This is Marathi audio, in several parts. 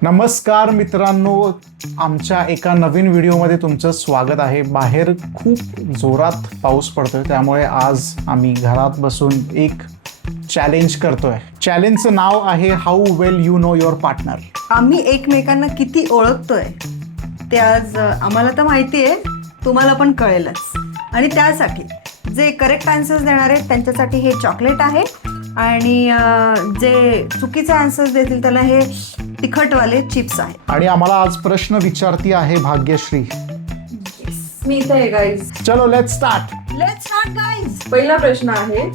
नमस्कार मित्रांनो, आमच्या एका नवीन व्हिडिओमध्ये तुमचं स्वागत आहे. बाहेर खूप जोरात पाऊस पडतोय, त्यामुळे आज आम्ही घरात बसून एक चॅलेंज करतोय. चॅलेंजचं नाव आहे how well you know your partner. आम्ही एकमेकांना किती ओळखतोय ते आज आम्हाला तर माहिती आहे, तुम्हाला पण कळेलच. आणि त्यासाठी जे करेक्ट आन्सर्स देणार आहेत त्यांच्यासाठी हे चॉकलेट आहे, आणि जे चुकीचे आन्सर्स देतील त्याला हे तिखटवाले चिप्स आहे. आणि आम्हाला आज प्रश्न विचारती आहे भाग्यश्री. मी इथे आहे गाईज. चलो let's start. Let's start guys. पहिला प्रश्न आहे,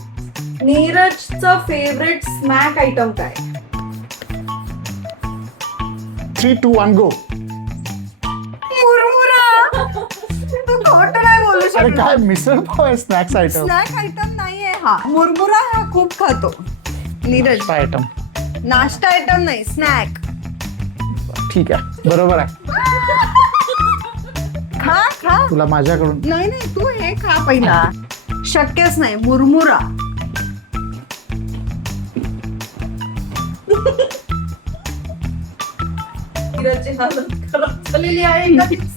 नीरजचा फेवरेट स्नॅक आयटम काय? 3, 2, 1 गो. मुरमुरा. तू खोटं नाही बोलू अरे शकत. काय मिसळ पाव आहे स्नॅक्स आयटम? स्नॅक आयटम नाहीये हा. मुरमुरा हा खूप खातो नीरज. आयटम नाश्ता आयटम नाही, स्नॅक. ठीक आहे, बरोबर आहे. खा खा. तुला माझ्याकडून नाही नाही, तू हे खा पहिला. शक्यच नाही, मुरमुरा. नीरजची हालत खराब झालेली आहे एका दिवशी.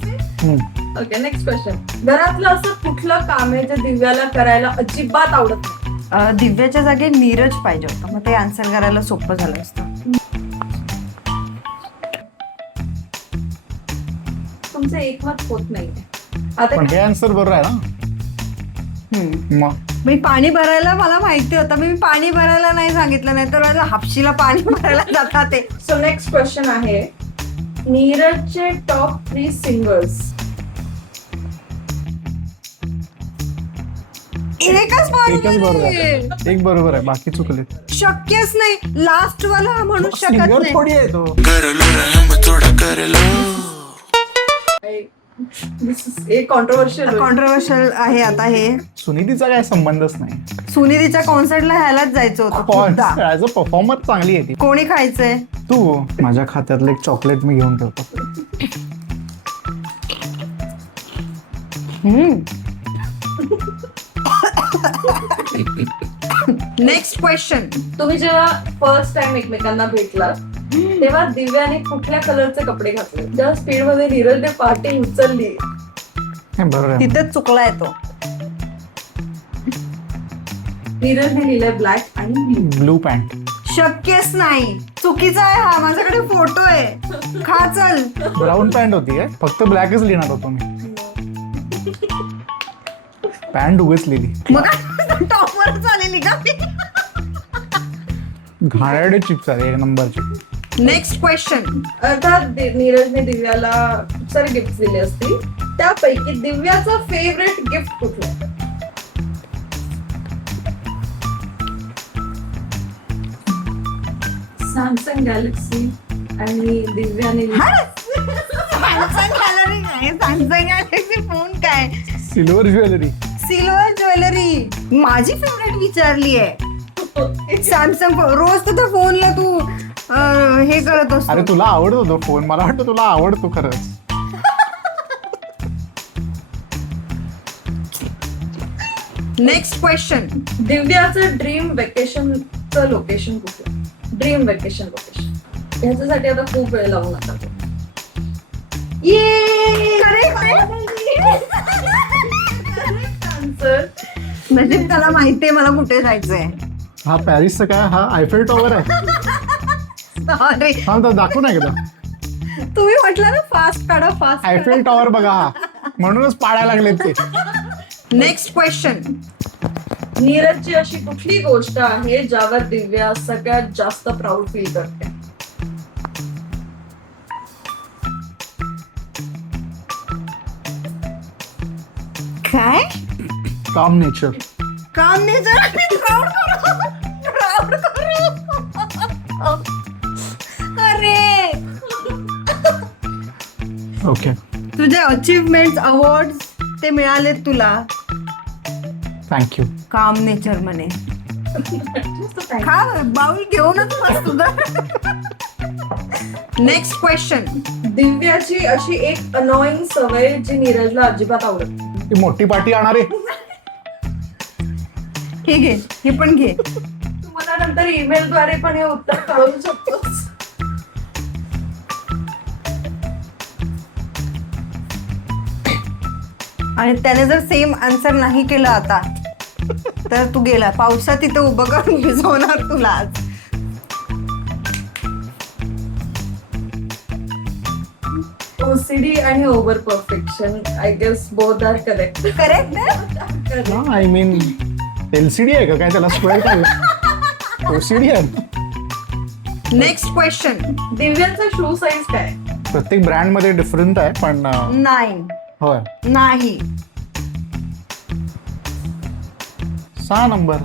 Okay, next question. घरातलं असं कुठलं काम आहे जे दिव्याला करायला अजिबात आवडत नाही? दिव्याच्या जागी नीरज पाहिजे होता, मग ते आन्सर करायला सोपं झालं असतं. तुमचं एकमत होत नाहीये. आता पण हे आन्सर बरोबर आहे ना. मग मी पाणी भरायला मला माहिती होतं, मी पाणी भरायला नाही सांगितलं, नाही तर माझ्या हापशीला पाणी भरायला जातात ते. सो नेक्स्ट क्वेश्चन आहे, नीरजचे टॉप 3 सिंगर्स. एकच बरोबर आहे. बरोबर. एक बरोबर आहे, बाकी चुकले. शक्यच नाही, लास्ट वाला म्हणू शकत सिंगर नाही. थोडी आहे तो. कॉन्ट्रोवर्शियल. कॉन्ट्रोवर्शियल आहे आता हे. सुनिधीचा काय संबंधच नाही. सुनिधीच्या कॉन्सर्टला ह्यालाच जायचं होतं खूपदा. ऍज अ परफॉर्मर चांगली आहे ती. कोणी खायचंय? तू. माझ्या खात्यातलं एक चॉकलेट मी घेऊन ठेवतो. Next question. तुम्ही जेव्हा फर्स्ट टाइम एकमेकांना भेटला तेव्हा दिव्याने कुठल्या कलरचे कपडे घातले? ज्या स्पीड मध्ये नीरजने पार्टी उचलली, हे बरोबर आहे. तिथेच चुकलाय तो. नीरजने लिहिलंय ब्लॅक आणि ब्लू. Blue pant. शक्यच नाही, चुकीचा आहे हा. माझ्याकडे फोटो आहे. खा चल. ब्राऊन पॅन्ट होती आहे, फक्त ब्लॅकच लिहिणार होतो मी. पॅन्ट उगच लिहिली. मग टॉपवरच आलेली का? घाणेरडे चिप्स आहे एक नंबरचे. Next question. अर्थात नीरजने दिव्याला खूप सारे गिफ्ट दिले असतील, त्यापैकी दिव्याचं फेवरेट गिफ्ट कुठलं? Samsung Galaxy. आणि दिव्याने सॅमसंग गॅलरी काय? सॅमसंग गॅलरी फोन काय? Silver jewellery. Silver jewellery. माझी फेवरेट विचारली आहे. सॅमसंग. रोज तर त्या फोनला तू हे करत असतो. अरे तुला आवडतो तो फोन, मला वाटतं तुला आवडतो खरंच. Next question. दिव्याचं ड्रीम वेकेशनचं लोकेशन कुठलं? Dream vacation location. ह्याच्यासाठी आता खूप वेळ लावू नका. आन्सर. म्हणजे त्याला माहितीये मला कुठे जायचंय. हा पॅरिसचा काय? हा आयफेल टॉवर आहे. अरे हा तर दाखवू नाही का? तुम्ही म्हटलं ना फास्ट काढा, फास्ट. आयफेल टॉवर बघा हा, म्हणूनच पाडायला लागले ते. Next question. नीरजची अशी कुठली गोष्ट आहे ज्यावर दिव्या सगळ्यात जास्त प्राऊड फील करते? काय? काम नेचर. काम नाही जरा प्राऊड करू. अरे ओके, तुझे अचीवमेंट अवॉर्ड ते मिळालेत तुला. थँक्यू. काम नेचर म्हणे. खा बाउल घेऊनच बस तुझं. Next question. दिव्याची अशी एक अनोईंग सवय जी नीरजला अजिबात आवडत नाही. ती मोठी पाटी आणणार आहे. हे घे, हे पण घे. तू मला नंतर ईमेल द्वारे पण हे उत्तर कळवू शकतोस. आणि त्याने जर सेम आन्सर नाही केलं आता तर तू गेला. पावसात तिथं उभं करून भिजवणार तुला आज. ओसीडी आणि over perfection I guess both are correct. Correct. I mean LCD आहे का काय त्याला स्क्वेअर काय OCD आहे. Next question. दिव्याचा शू साईज काय? प्रत्येक ब्रँड मध्ये डिफरंट आहे पण 9. होय नाही. 6 नंबर.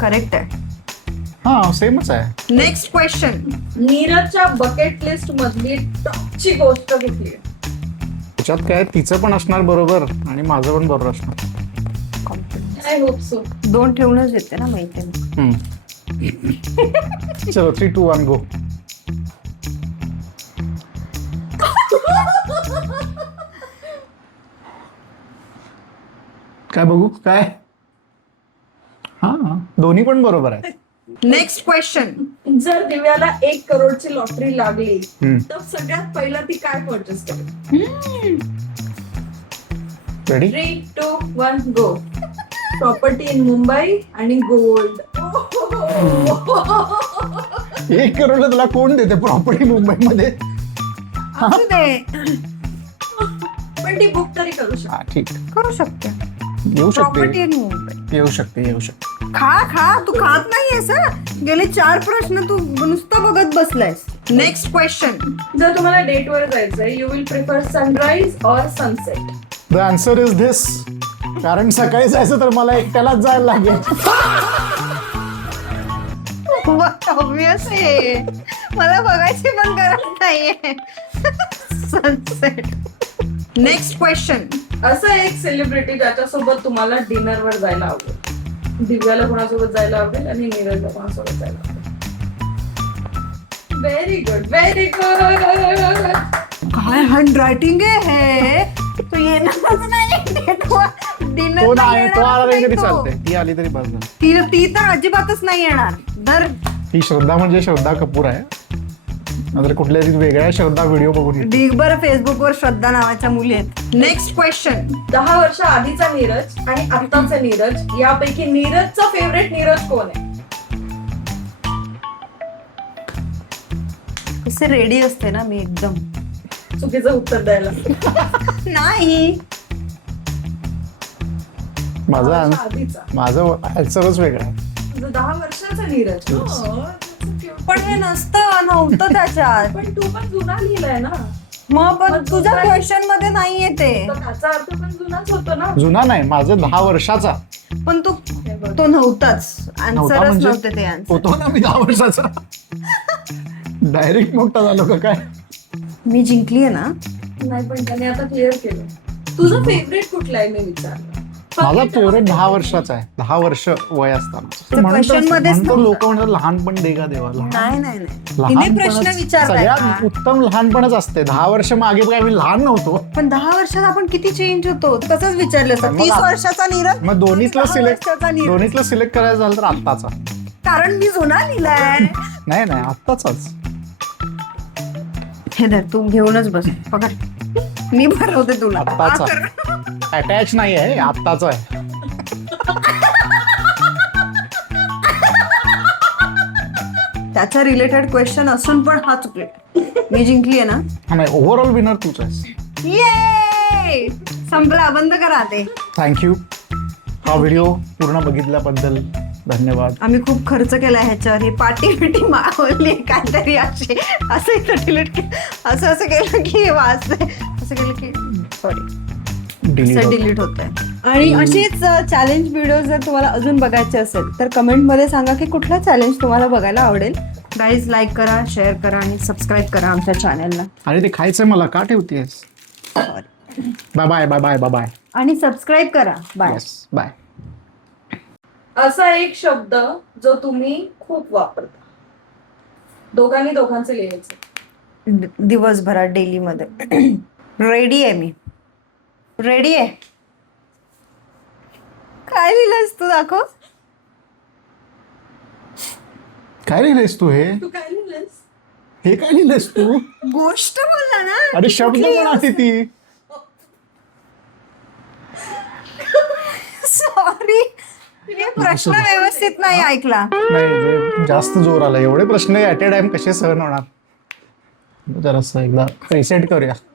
करेक्ट आहे. हा सेमच आहे. Next question. नीरजच्या बकेट लिस्ट मधली टॉपची गोष्ट कुठली आहे? त्याच्यात काय तिचं पण असणार बरोबर आणि माझं पण बरोबर असणार. I hope so. 2 ठेवूनच येते ना माहिती. चलो 3, 2, 1 गो. काय बघू काय. हा दोन्ही पण बरोबर आहे. Next question. जर दिव्याला 1 करोडची लॉटरी लागली हम्म. तर सगळ्यात पहिला ती काय परचेस करेल? Ready. 3, 2, 1 go. Property in Mumbai आणि गोल्ड. 1 करोड तुला कोण देते प्रॉपर्टी मुंबईमध्ये. असू दे. पण ती बुक तरी करू शकते. हा ठीक करू शकते. येऊ प्रॉपर्टी शकते येऊ शकते. खा तू खात नाहीयेस हं? गेले 4 प्रश्न तू नुसतं बघत बसलायस. Next question. जर तुम्हाला डेटवर जायचंय you will prefer sunrise or sunset? The answer is this. कारण सकाळी जायचं तर मला एकट्यालाच जायला लागेल. ऑब्विस आहे. मला बघायची पण गरज नाहीये. सनसेट. Next question. असं एक सेलिब्रिटी ज्याच्यासोबत तुम्हाला डिनरवर जायला आवडेल. दिव्याला कोणासोबत जायला आवडेल आणि नीरजला कोणासोबत जायला आवडेल? Very good. काय हँड रायटिंग आहे हे. तू येणारच नाही डेटवर. डिनर तो नाही तो आला तरी चालते. ती आली तरी बस झालं. ती तर अजिबातच नाही येणार. दर ही श्रद्धा म्हणजे श्रद्धा कपूर आहे. नंतर कुठल्या तरी वेगळ्या श्रद्धा व्हिडिओ बघून येते. ढिगभर फेसबुकवर श्रद्धा नावाच्या मुली आहेत. Next question. 10 वर्ष आधीचा नीरज आणि आत्ताचा नीरज यापैकी नीरजचा फेवरेट नीरज कोण आहे? कसे रेडी असते ना मी एकदम. चुकीचं उत्तर द्यायला. नाही. माझं आन्सरच वेगळं आहे. 10 वर्षाचा नीरज. पण हे नव्हतं त्याच्यात. पण तू पण जुना लिहिलाय ना. मग पण तुझ्या क्वेश्चन मध्ये नाही येते. तर त्याचा अर्थ पण जुनाच होतो ना. जुना नाही माझं 10 वर्षाचा. पण तो नव्हताच. आन्सरच नव्हते ते आन्सर. होतो ना मी 10 वर्षाचा. डायरेक्ट मोठा झालो का काय. मी जिंकलीये ना. नाही पण त्याने आता क्लिअर केलं. तुझं फेवरेट कुठलं आहे मी विचारलं. माझा फेवरेट 10 वर्षाचा आहे. 10 वर्ष वय असताना. question मध्येच नव्हतं. लोक म्हणतात लहानपण देगा देवा. नाही तिने प्रश्न विचारलाय सगळ्यात का? उत्तम लहानपणच असते. 10 वर्ष मागे काय मी लहान नव्हतो. पण 10 वर्षात आपण किती चेंज होतो तसंच विचारलं असतं. मग 30 वर्षाचा नीरज. मग दोन्हीतला 10 वर्षाचा नीरज. सिलेक्ट करायचं झालं तर आत्ताचा. कारण मी जुना लिहिलाय. नाही आत्ताचाच. हे धर तू घेऊनच बस. पकड. मी भरवते तुला. आत्ताचा अटॅच नाही आहे आत्ताचा आहे. त्याच्या रिलेटेड क्वेश्चन असून पण हा चुकले. मी जिंकलीये ना. नाही ओव्हरऑल विनर तूच आहेस. ये संपला. बंद करा ते. थँक्यू. हा व्हिडिओ पूर्ण बघितल्याबद्दल धन्यवाद. आम्ही खूप खर्च केला ह्याच्यावर. ही पाटी मागवली काहीतरी असे असं इथं डिलीट केलं. असं केलं की वाचते. असं केलं की सॉरी डिलीट होत आहे. आणि अशीच चॅलेंज व्हिडिओ जर तुम्हाला अजून बघायचे असेल तर कमेंटमध्ये सांगा की कुठला चॅलेंज तुम्हाला बघायला आवडेल. गाईज लाईक करा, शेअर करा आणि सबस्क्राईब करा आमच्या चॅनलला. अरे ते खायचंय मला का ठेवतेस. Bye bye bye bye bye bye. आणि सबस्क्राईब करा. Bye bye. असा एक शब्द जो तुम्ही खूप वापरता. दोघांचे लिहायचे. दिवसभरात डेली मध्ये. रेडी आहे मी. रेडी आहे. काय लिहिलंस तू दाखव. काय लिहिलंयस तू हे. तू काय लिहिलंस? हे काय लिहिलंयस तू. गोष्ट बोलला ना. अरे शब्द पण आहे ती. प्रश्न व्यवस्थित नाही ऐकला. नाही जास्त जोर आला, एवढे प्रश्न ऍट ए टाइम कसे सहन होणार. जरासं एकदा रिसेट करूया.